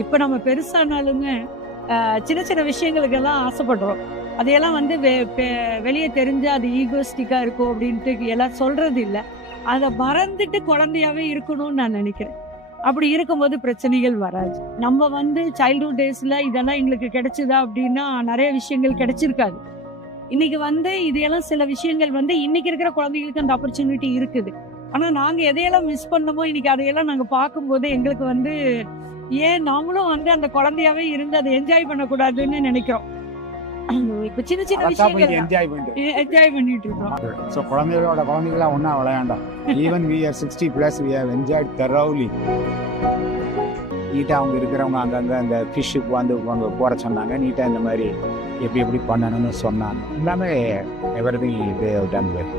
இப்ப நம்ம பெருசானாலுமே சின்ன சின்ன விஷயங்களுக்கெல்லாம் ஆசைப்படுறோம். அதையெல்லாம் வந்து வெளியே தெரிஞ்சு அது ஈகோஸ்டிக்கா இருக்கும் அப்படின்ட்டு எல்லாம் சொல்றது இல்ல. அத மறந்துட்டு குழந்தையாவே இருக்கணும்னு நான் நினைக்கிறேன். அப்படி இருக்கும்போது பிரச்சனைகள் வராது. நம்ம வந்து சைல்ட்ஹுட் டேஸ்ல இதெல்லாம் எங்களுக்கு கிடைச்சதா அப்படின்னா நிறைய விஷயங்கள் கிடைச்சிருக்காது. இன்னைக்கு வந்து இதையெல்லாம் சில விஷயங்கள் வந்து இன்னைக்கு இருக்கிற குழந்தைகளுக்கு அந்த ஆப்பர்ச்சுனிட்டி இருக்குது. ஆனா நாங்க எதையெல்லாம் மிஸ் பண்ணமோ இன்னைக்கு அதையெல்லாம் நாங்க பார்க்கும்போது எங்களுக்கு வந்து ஏன் நாமளும் வந்து அந்த குழந்தையாவே இருந்து அதை என்ஜாய் பண்ணக்கூடாதுன்னு நினைக்கிறோம். இப்ப சின்ன சின்ன விஷயங்கள் என்ஜாய் பண்ணிட்டு இருக்கோம். ஸோ குழந்தைகளா ஒன்றா விளையாண்டோம். Even we are 60+, we have enjoyed thoroughly. நீட்டாக அவங்க இருக்கிறவங்க அங்கங்கே அந்த ஃபிஷ்ஷுக்கு வந்து போட சொன்னாங்க. நீட்டாக இந்த மாதிரி எப்படி எப்படி பண்ணணும்னு சொன்னாங்க. எல்லாமே everything they have done well.